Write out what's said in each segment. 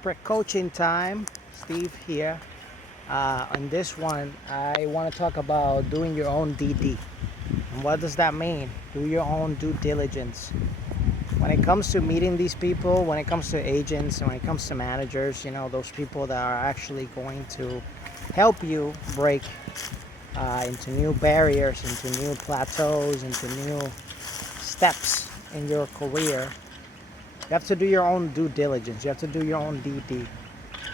Desperate Coaching Time. Steve here. On this one, I want to talk about doing your own DD. And what does that mean? Do your own due diligence. When it comes to meeting these people, when it comes to agents, and when it comes to managers, those people that are actually going to help you break into new barriers, into new plateaus, into new steps in your career, you have to do your own due diligence. You have to do your own DD.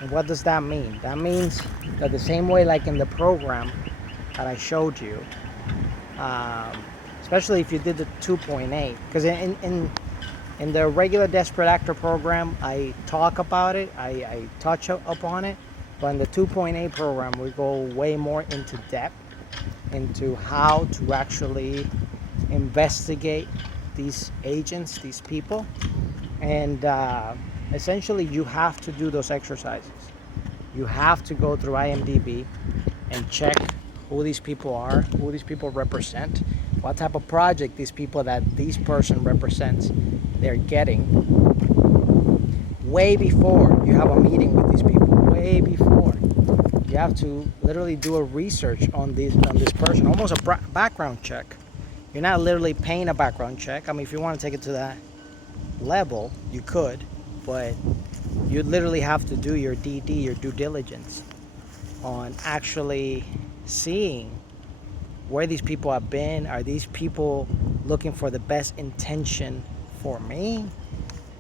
And what does that mean? That means that the same way like in the program that I showed you, especially if you did the 2.8, because in the regular Desperate Actor program, I talk about it, I touch upon it, but in the 2.8 program, we go way more into depth into how to actually investigate these agents, these people, and essentially you have to do those exercises. You have to go through IMDb and check who these people are, who these people represent, what type of project these people that this person represents they're getting, way before you have a meeting with these people, way before. You have to literally do a research on this person, almost a background check. You're not literally paying a background check. I mean, if you want to take it to that level, you could, but you literally have to do your DD, your due diligence, on actually seeing where these people have been. Are these people looking for the best intention for me?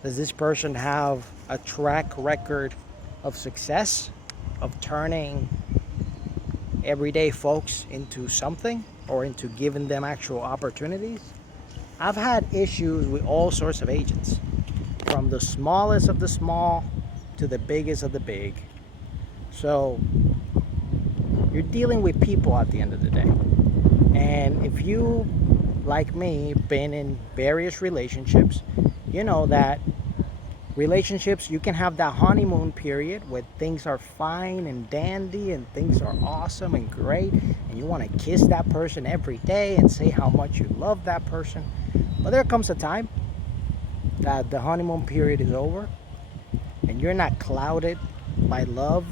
Does this person have a track record of success, of turning everyday folks into something, or into giving them actual opportunities? I've had issues with all sorts of agents, from the smallest of the small to the biggest of the big. So you're dealing with people at the end of the day. And if you, like me, been in various relationships, you know that relationships, you can have that honeymoon period where things are fine and dandy and things are awesome and great, and you want to kiss that person every day and say how much you love that person. But there comes a time that the honeymoon period is over and you're not clouded by love,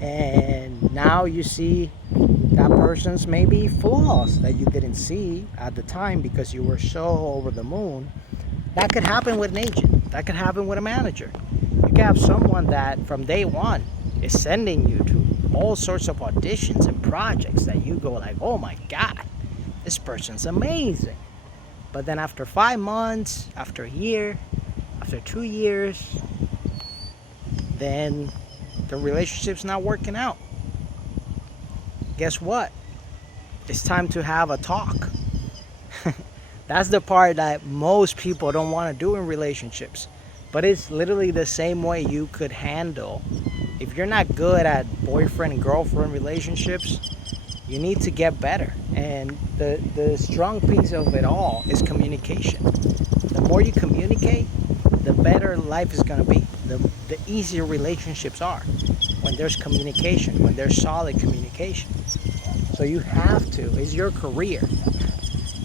and now you see that person's maybe flaws that you didn't see at the time because you were so over the moon. That could happen with an agent. That could happen with a manager. You can have someone that from day one is sending you to all sorts of auditions and projects that you go like, oh my God, this person's amazing. But then after 5 months, after a year, after 2 years, then the relationship's not working out. Guess what? It's time to have a talk. That's the part that most people don't want to do in relationships. But it's literally the same way you could handle. If you're not good at boyfriend and girlfriend relationships, you need to get better. And the strong piece of it all is communication. The more you communicate, the better life is going to be. The easier relationships are when there's communication, when there's solid communication. So you have to, it's your career.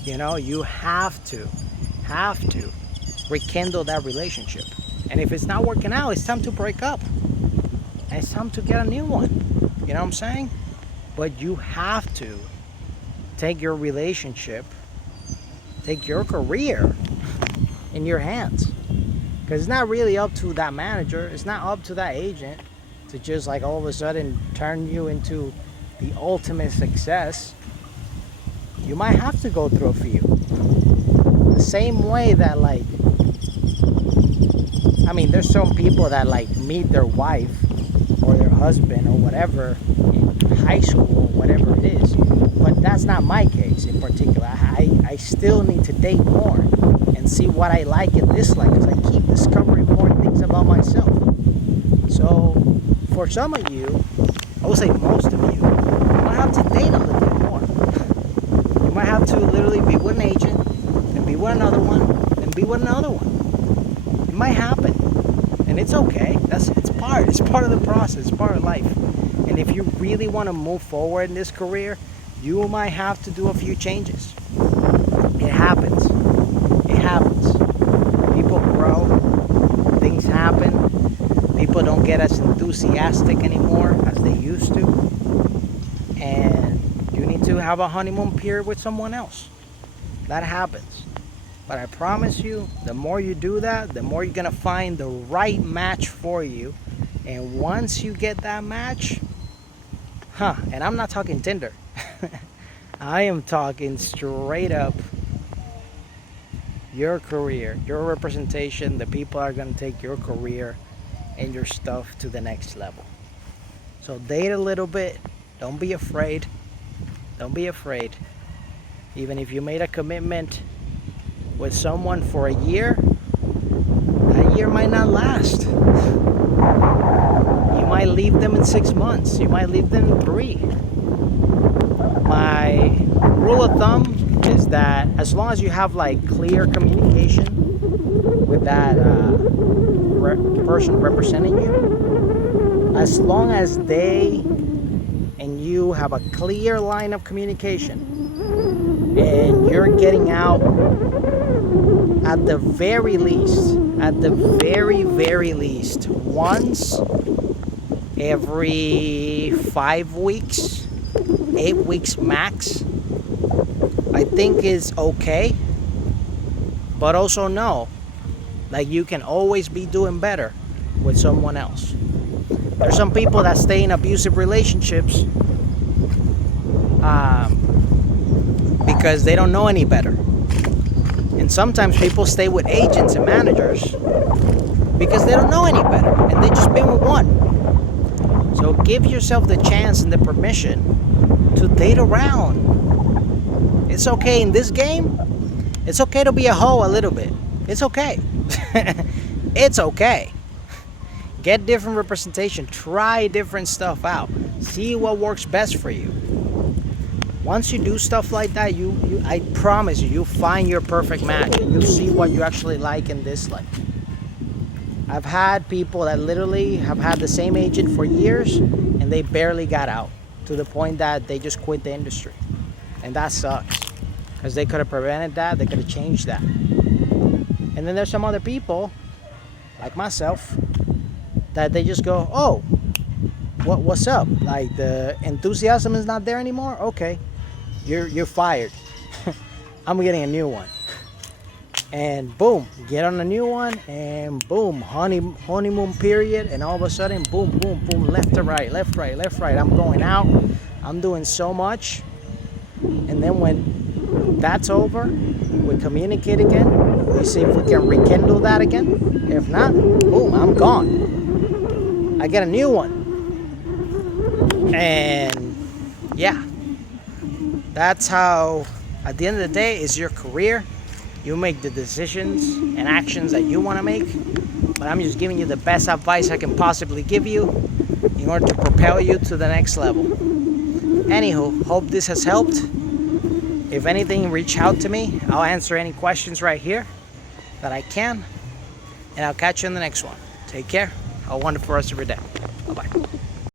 You have to rekindle that relationship. And if it's not working out, it's time to break up. And it's time to get a new one. You know what I'm saying? But you have to take your relationship, take your career in your hands. Because it's not really up to that manager. It's not up to that agent to just like all of a sudden turn you into the ultimate success. You might have to go through a few. The same way that there's some people that meet their wife or their husband or whatever in high school or whatever it is. But that's not my case in particular. I still need to date more and see what I like and dislike, because I keep discovering more things about myself. So for some of you, I would say most of you, might have to date a little bit more. You might have to literally be with an agent and be with another one and be with another one. It might happen, and it's okay. It's part of the process. It's part of life. And if you really want to move forward in this career, you might have to do a few changes. It happens. It happens. People grow. Things happen. People don't get as enthusiastic anymore as they used to. And you need to have a honeymoon period with someone else. That happens. But I promise you, the more you do that, the more you're going to find the right match for you. And once you get that match, and I'm not talking Tinder. I am talking straight up your career, your representation. The people are going to take your career and your stuff to the next level. So date a little bit. Don't be afraid. Don't be afraid. Even if you made a commitment with someone for a year, that year might not last. You might leave them in 6 months. You might leave them in 3. My rule of thumb is that as long as you have like clear communication with that person representing you, as long as they and you have a clear line of communication, and you're getting out at the very least, very least, once every 5 weeks, 8 weeks max, I think is okay. But also know, like, you can always be doing better with someone else. There's some people that stay in abusive relationships because they don't know any better. And sometimes people stay with agents and managers because they don't know any better and they just been with one. So give yourself the chance and the permission to date around. It's okay in this game. It's okay to be a hoe a little bit. It's okay. It's okay. Get different representation. Try different stuff out. See what works best for you. Once you do stuff like that, I promise you'll find your perfect match and you'll see what you actually like and dislike. I've had people that literally have had the same agent for years and they barely got out, to the point that they just quit the industry. And that sucks, because they could have prevented that, they could have changed that. And then there's some other people, like myself, that they just go, oh, what's up? Like, the enthusiasm is not there anymore? Okay, you're fired. I'm getting a new one. And boom, get on a new one, and boom, honeymoon period, and all of a sudden, boom, boom, boom, left to right, left, right, left, right. I'm going out, I'm doing so much. And then when that's over, we communicate again, we see if we can rekindle that again. If not, boom, I'm gone. I get a new one. And yeah, that's how, at the end of the day, it's your career. You make the decisions and actions that you want to make. But I'm just giving you the best advice I can possibly give you in order to propel you to the next level. Anywho, hope this has helped. If anything, reach out to me. I'll answer any questions right here that I can. And I'll catch you in the next one. Take care. Have a wonderful rest of your day. Bye-bye.